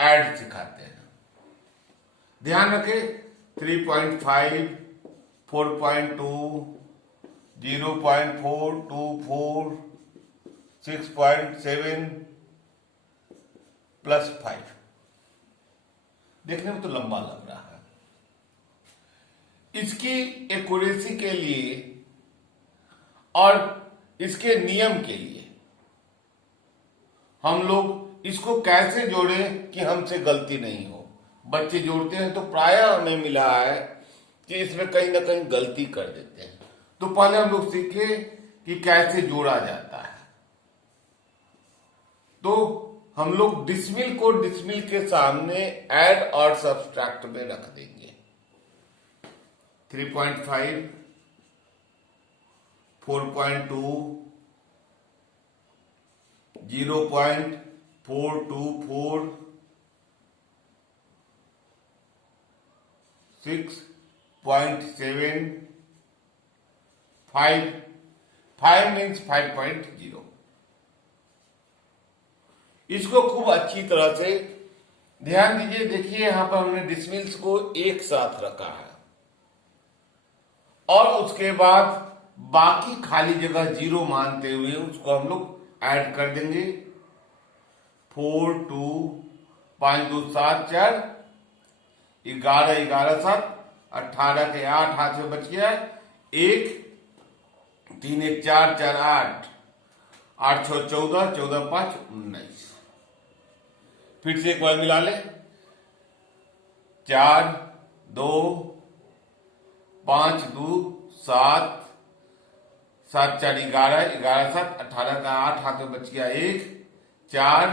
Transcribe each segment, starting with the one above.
Add सिखाते हैं। ध्यान रखें 3.5, 4.2, 0.424, 6.7 प्लस 5। देखने में तो लंबा लग रहा है। इसकी एक्यूरेसी के लिए और इसके नियम के लिए हम लोग इसको कैसे जोड़ें कि हमसे गलती नहीं हो। बच्चे जोड़ते हैं तो प्रायः हमें मिला है कि इसमें कहीं ना कहीं गलती कर देते हैं। तो पहले हम लोग सीखे कि कैसे जोड़ा जाता है। तो हम लोग डिसमिल को डिसमिल के सामने ऐड और सब्सट्रैक्ट में रख देंगे। 3.5, 4.2, 0.424, 6.7, 5 मीन्स 5.0। इसको खूब अच्छी तरह से ध्यान दीजिए। देखिए यहां पर हमने डिसमिल्स को एक साथ रखा है और उसके बाद बाकी खाली जगह 0 मानते हुए उसको हम लोग ऐड कर देंगे। 4, 2, 5, 2, 7, 4, 11, 11, 7, 18 के 8 हाथ में बच गया। 1, 3, 1, 4, 4, 8, 8, 6, 14, 14, 5, 19। फिर से एक बार मिला ले। 4, 2, 5, 2, 7, 7, 4, 11, 11, 7, 18 का 8 हाथ में बच गया। 1, 4,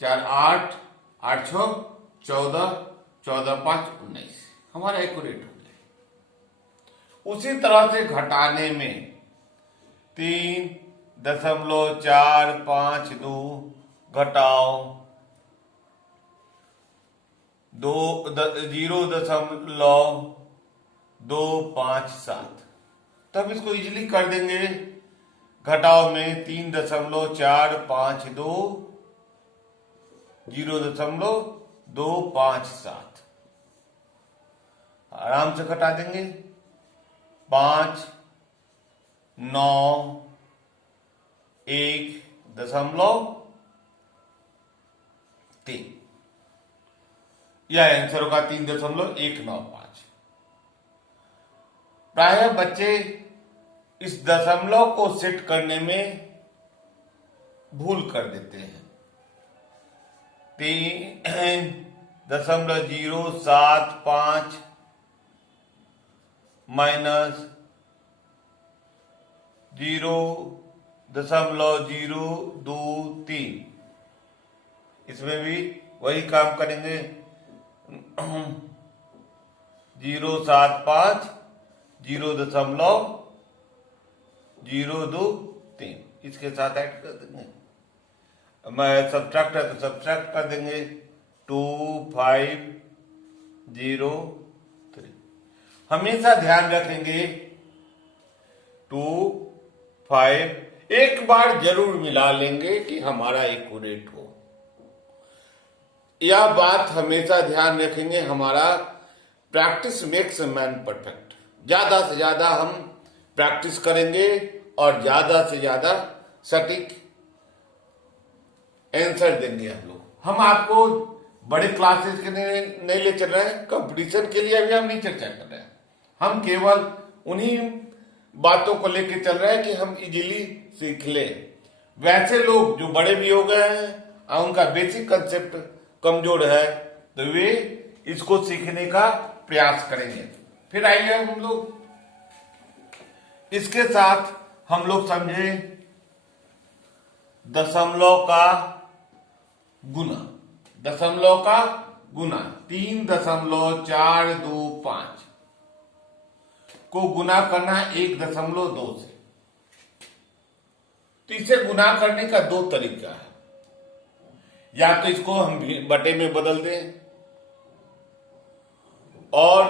4, 8, 8, 6, 14, 14, 5, 19। हमारा एक्यूरेट हो गया। उसी तरह से घटाने में 3.452 घटाओ 0.257। तब इसको इजीली कर देंगे। घटाओ में 3.452 0.257 आराम से घटा देंगे। 5, 9, 1.3 यह आंसर होगा 3.195। प्राय बच्चे इस दशमलव को सेट करने में भूल कर देते हैं। 3.075 माइनस 0.023 इसमें भी वही काम करेंगे। 0.75 0.023 इसके साथ ऐड कर देंगे। मैं सब्ट्रैक्ट है तो सब्ट्रैक्ट कर देंगे। 2503 हमेशा ध्यान रखेंगे। 2, 5 एक बार जरूर मिला लेंगे कि हमारा एक्यूरेट हो। यह बात हमेशा ध्यान रखेंगे। हमारा प्रैक्टिस मेक्स मैन परफेक्ट। ज्यादा से ज्यादा हम प्रैक्टिस करेंगे और ज्यादा से ज्यादा सटीक आंसर देंगे हम लोग। हम आपको बड़े क्लासेस के लिए नहीं ले चल रहे हैं, कंपटीशन के लिए अभी हम नहीं चर्चा कर रहे हैं। हम केवल उन्हीं बातों को लेके चल रहे हैं कि हम इजीली सीख लें। वैसे लोग जो बड़े भी हो गए हैं और उनका बेसिक कंसेप्ट कमजोर है तो वे इसको सीखने का प्रयास करेंगे। फिर आइए हम लोग इसके साथ हम लोग समझे दशमलव का गुना। दशमलव का गुना 3.425 को गुना करना 1.2 से। तो इसे गुना करने का 2 तरीका है। या तो इसको हम बटे में बदल दें और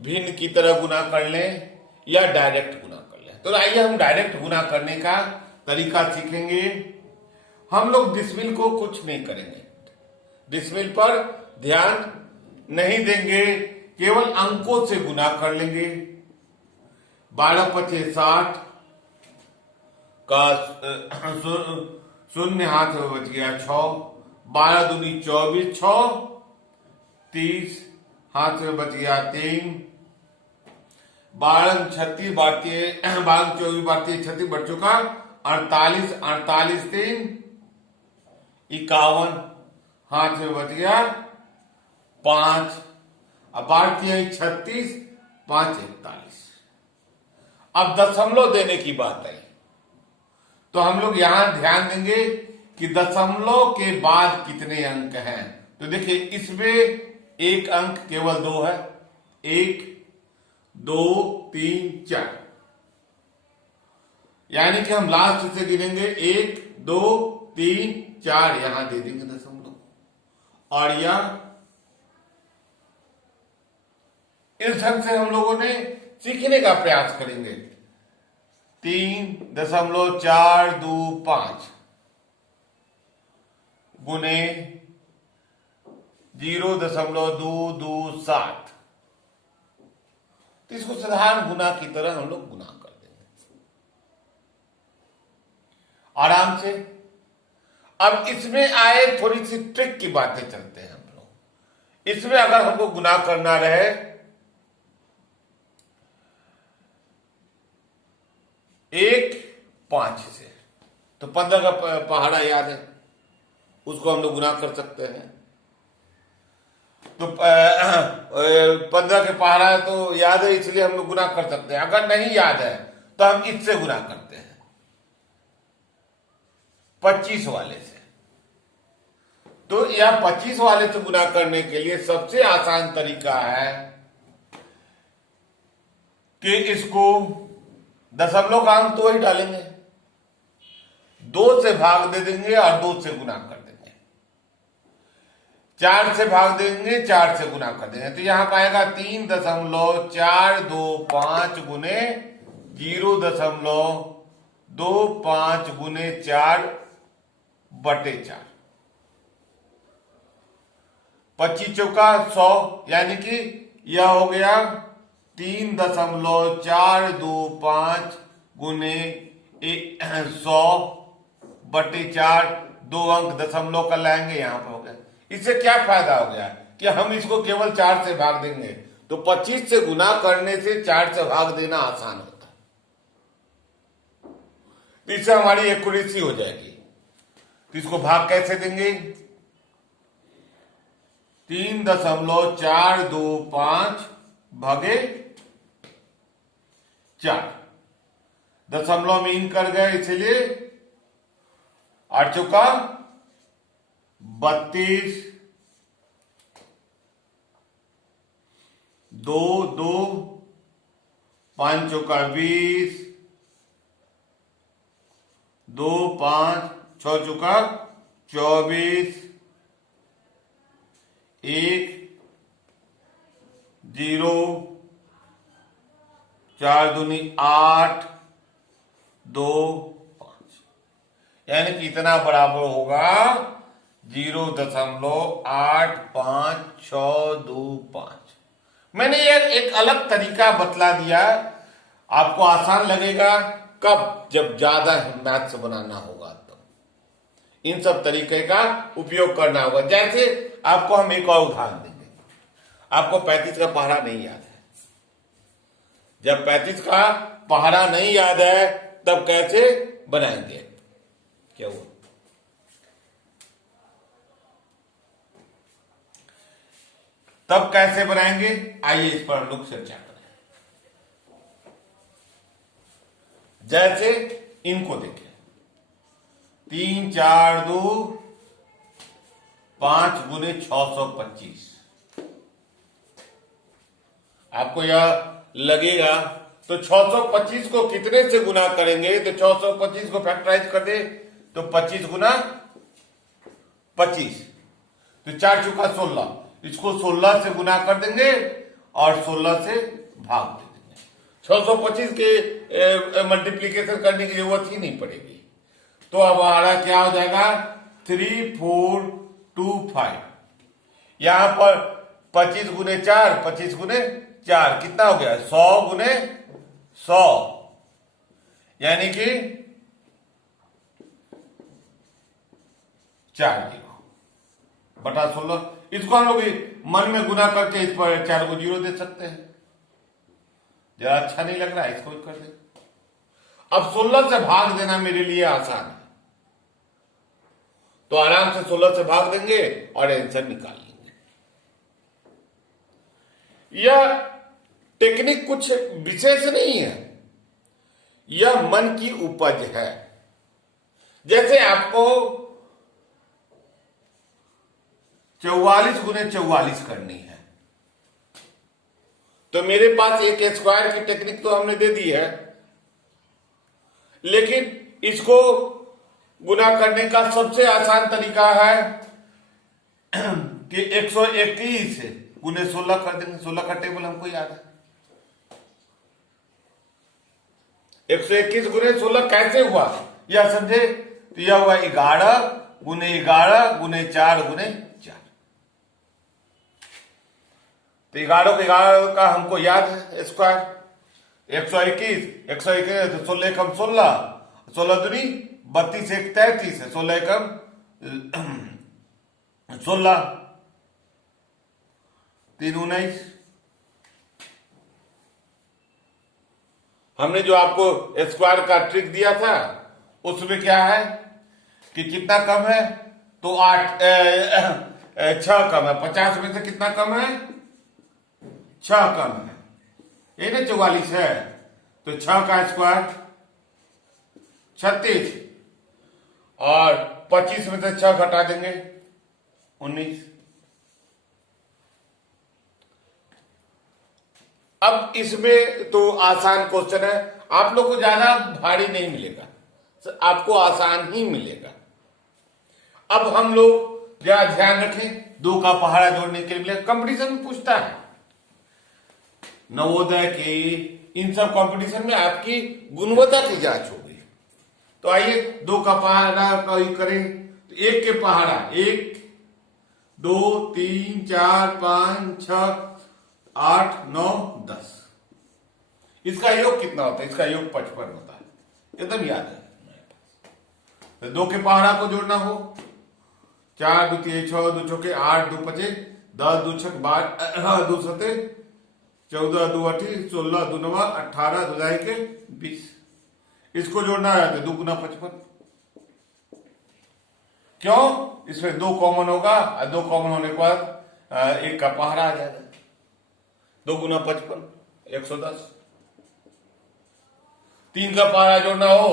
भिन्न की तरह गुना कर लें या डायरेक्ट गुना कर लें। तो आइए हम डायरेक्ट गुना करने का तरीका सीखेंगे। हम लोग डिसमिल को कुछ नहीं करेंगे। डिसमिल पर ध्यान नहीं देंगे, केवल अंकों से गुना कर लेंगे। 12 पचे 60 का शून्य हाथ में बच गया 6, 12 दूनी 24, 6 30 हाथ में बच गया 3, 12 36 भारतीय 12 24 भारतीय 36 बढ़ चुका, 48 48 3 51 हाथ में बच गया 5, अब भारतीय 36 5 41। अब दशमलव देने की बात है, तो हम लोग यहां ध्यान देंगे कि दशमलव के बाद कितने अंक हैं। तो देखिए इसमें एक अंक केवल 2 है, 1 2 3 4, यानी कि हम लास्ट से गिनेंगे 1 2 3 4, यहां दे देंगे दशमलव, और यह इस ढंग से हम लोगों ने सीखने का प्रयास करेंगे। 3.425 गुने 0.227, तो इसको साधारण गुना की तरह हम लोग गुना कर देंगे आराम से। अब इसमें आए थोड़ी सी ट्रिक की बातें चलते हैं हम लोग। इसमें अगर हमको गुना करना रहे 1 5 से, तो 15 का पहाड़ा याद है, उसको हम लोग गुना कर सकते हैं। तो 15 के पहाड़ा है तो याद है, इसलिए हम लोग गुना कर सकते हैं। अगर नहीं याद है तो हम इससे गुना करते हैं, 25 वाले से। तो यह 25 वाले से गुना करने के लिए सबसे आसान तरीका है कि इसको दशमलव का अंक तो वही डालेंगे, 2 से भाग दे देंगे और 2 से गुना कर देंगे, 4 से भाग देंगे, 4 से गुना कर देंगे। तो यहां पाएगा 3.425 गुने 0.25 गुने 4 बटे 4, 25 चौका 100, यानी कि यह हो गया 3.425 गुने 100 बटे 4, 2 अंक दशमलव का लाएंगे, यहां पर हो गया। इससे क्या फायदा हो गया कि हम इसको केवल 4 से भाग देंगे, तो 25 से गुना करने से 4 से भाग देना आसान होता है, तो इससे हमारी एक्यूरेसी हो जाएगी। तो इसको भाग कैसे देंगे? 3.425 भागे 4, दशमलव में इन कर गए, इसलिए 8 चौका 32, 2 2 5 चौका 20, 2 5 6 चौका 24, 1 0 4 दूनी 8 2 5, यानी कि इतना बराबर होगा 0.85625। मैंने ये एक अलग तरीका बतला दिया, आपको आसान लगेगा कब, जब ज्यादा मैथ्स बनाना होगा तो इन सब तरीके का उपयोग करना होगा। जैसे आपको हम एक और उदाहरण देंगे, आपको 35 का पहाड़ा नहीं याद है, जब 35 का पहाड़ा नहीं याद है तब कैसे बनाएंगे, क्या हुआ? तब कैसे बनाएंगे, आइए इस पर हम लोग चर्चा करें। जैसे इनको देखें, 3 4 2 5 गुने 625, आपको यह लगेगा तो 625 को कितने से गुना करेंगे, तो 625 को फैक्टराइज कर दे तो 25 गुना 25, तो 4 चौका 16, इसको 16 से गुना कर देंगे और 16 से भाग दे देंगे। 625 के मल्टीप्लीकेशन करने की जरूरत ही नहीं पड़ेगी। तो अब हमारा क्या हो जाएगा, 3425, यहां पर 25 गुने 4, 25 गुने 4 कितना हो गया? 100 गुने 100, यानी कि 4 जीरो बटा 16। इसको हम लोग मन में गुना करके इस पर 4 को जीरो दे सकते हैं। जरा अच्छा नहीं लग रहा है, इसको कर दे। अब 16 से भाग देना मेरे लिए आसान है, तो आराम से 16 से भाग देंगे और आंसर निकाल लेंगे। यह टेक्निक कुछ विशेष नहीं है, यह मन की उपज है। जैसे आपको 44 गुने 44 करनी है, तो मेरे पास एक स्क्वायर की टेक्निक तो हमने दे दी है, लेकिन इसको गुना करने का सबसे आसान तरीका है कि 121 गुने 16 कर देंगे। 16 का टेबल हमको याद है। 121 गुने 16 कैसे हुआ यह समझे, तो यह हुआ 11 गुने 11 गुने 4 गुने 4। तो 11 का हमको याद है स्क्वायर। 121 तो 16 एकम 16, 16 दूनी 32, 1 33 है, 16 एकम 16, 3 19। हमने जो आपको स्क्वायर का ट्रिक दिया था उसमें क्या है कि कितना कम है, तो 6 कम है। 50 में से कितना कम है? 6 कम है। ये ना 44 है, तो 6 का स्क्वायर 36, और 25 में से 6 घटा देंगे 19। अब इसमें तो आसान क्वेश्चन है, आप लोग को ज्यादा भारी नहीं मिलेगा, आपको आसान ही मिलेगा। अब हम लोग जरा ध्यान रखें, 2 का पहाड़ा जोड़ने के लिए कंपटीशन में पूछता है, नवोदय के इन सब कंपटीशन में आपकी गुणवत्ता की जांच होगी। तो आइए 2 का पहाड़ा करें। तो 1 के पहाड़ा 1 2 3 4 5 6 8 9 10। इसका योग कितना होता है? इसका योग 55 होता है, एकदम याद है। तो 2 के पहाड़ा को जोड़ना हो, 4 2 3 6 2 चौके 8 2 5 10 2 6 12 2 7 14 2 8 16 2 9 18 2 ढाई के 20। इसको जोड़ना है तो 2 गुना 55। क्यों? इसमें 2 कॉमन होगा, और 2 कॉमन होने के बाद 1 का पहाड़ा आ जाएगा। 2 गुना 55 110। 3 का पहाड़ा जोड़ना हो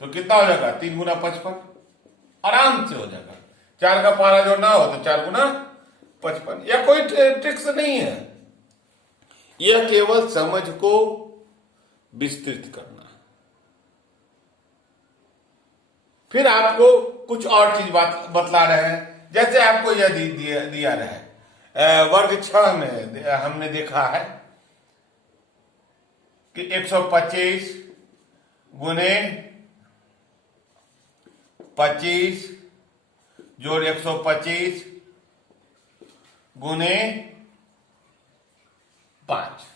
तो कितना हो जाएगा? 3 गुना 55, आराम से हो जाएगा। 4 का पहाड़ा जोड़ना हो तो 4 गुना 55। यह कोई ट्रिक्स नहीं है, यह केवल समझ को विस्तृत करना। फिर आपको कुछ और चीज बतला रहे हैं। जैसे आपको यह दिया रहा है, वर्ग 6 में हमने देखा है कि 125 गुने 25 जोड़ 125 गुने 5।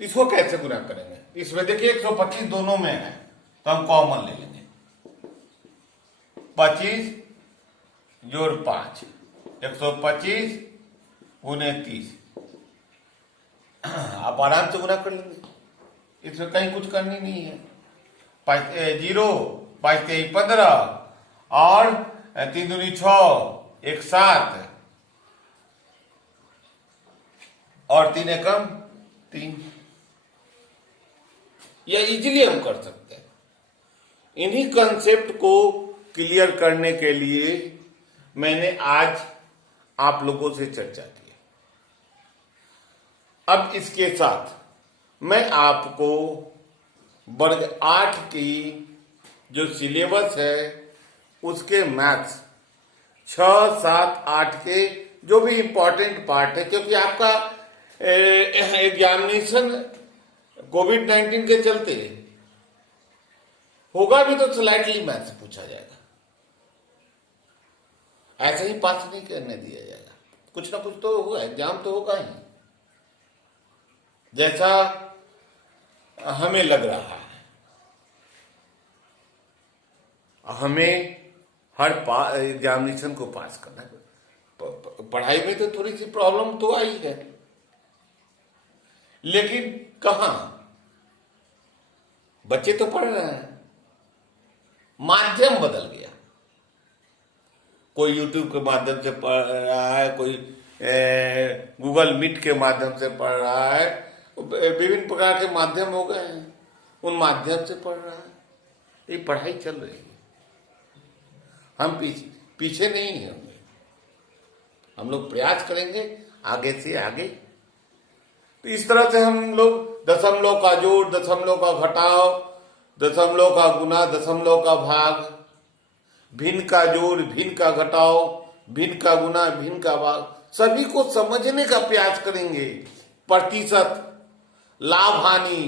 तो इसको कैसे गुना करेंगे? इसमें देखिए 125 दोनों में है, तो हम कॉमन ले लेंगे। 25 जोड़ 5 125 गुने 30। आप आराम से गुना कर लेंगे, इसमें कहीं कुछ करनी नहीं है। 0 5 3 15 और 3 दूनी 6 1 7 और 3 एकम 3। यह इजीली हम कर सकते हैं। इन्हीं कंसेप्ट को क्लियर करने के लिए मैंने आज आप लोगों से चर्चा की। अब इसके साथ मैं आपको वर्ग 8 की जो सिलेबस है उसके मैथ्स 6 7 8 के जो भी इंपॉर्टेंट पार्ट है, क्योंकि आपका एग्जामिनेशन कोविड-19 के चलते होगा भी तो स्लाइटली मैथ्स पूछा जाएगा। ऐसे ही पास नहीं करने दिया जाएगा, कुछ ना कुछ तो होगा, एग्जाम तो होगा ही, जैसा हमें लग रहा है। हमें हर एग्जामिनेशन को पास करना है। पढ़ाई में तो थोड़ी सी प्रॉब्लम तो आई है, लेकिन कहां, बच्चे तो पढ़ रहे हैं, माध्यम बदल गया। कोई यूट्यूब के माध्यम से पढ़ रहा है, कोई गूगल मीट के माध्यम से पढ़ रहा है, विभिन्न प्रकार के माध्यम हो गए हैं, उन माध्यम से पढ़ रहा है। ये पढ़ाई चल रही है, हम पीछे नहीं होंगे, हम लोग प्रयास करेंगे आगे से आगे। तो इस तरह से हम लोग दशमलव का जोड़, दशमलव का घटाव, दशमलव का गुना, दशमलव का भाग, भिन्न का जोड़, भिन्न का घटाव, भिन्न का गुना, भिन्न का भाग, सभी को समझने का प्रयास करेंगे। प्रतिशत, लाभ हानि,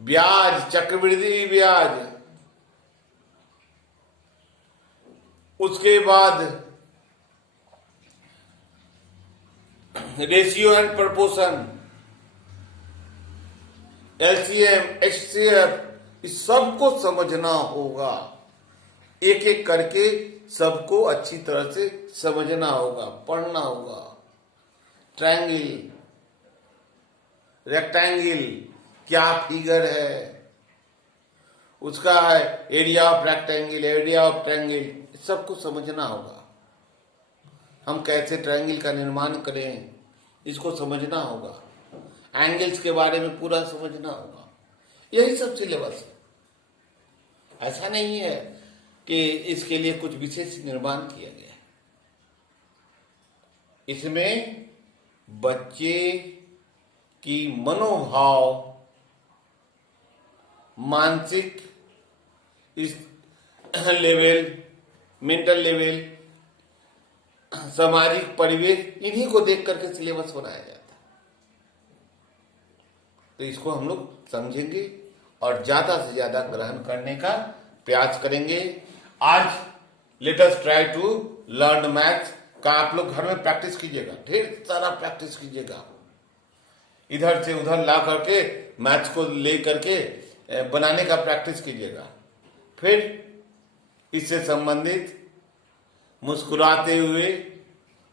ब्याज, चक्रवृद्धि ब्याज, उसके बाद ratio and proportion, LCM, HCF, इस सबको समझना होगा। एक एक करके सबको अच्छी तरह से समझना होगा, पढ़ना होगा। ट्रायंगल, रेक्टेंगल क्या फिगर है, उसका है area of rectangle, area of triangle, सबको समझना होगा। हम कैसे ट्रायंगल का निर्माण करें, इसको समझना होगा। एंगल्स के बारे में पूरा समझना होगा। यही सब सिलेबस है। ऐसा नहीं है कि इसके लिए कुछ विशेष निर्माण किया गया है। इसमें बच्चे की मनोभाव, मानसिक इस लेवल, मेंटल लेवल, सामाजिक परिवेश, इन्हीं को देख करके सिलेबस बनाया जाता है। तो इसको हम लोग समझेंगे और ज्यादा से ज्यादा ग्रहण करने का प्रयास करेंगे। आज let us try to learn maths का आप लोग घर में प्रैक्टिस कीजिएगा, ढेर सारा प्रैक्टिस कीजिएगा। इधर से उधर ला करके मैथ्स को ले करके बनाने का प्रैक्टिस कीजिएगा। फिर इससे संबंधित मुस्कुराते हुए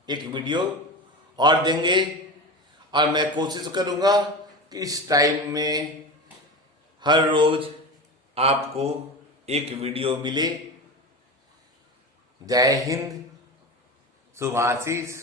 एक वीडियो और देंगे, और मैं कोशिश करूंगा कि इस टाइम में हर रोज आपको एक वीडियो मिले। जय हिंद, शुभाशीष।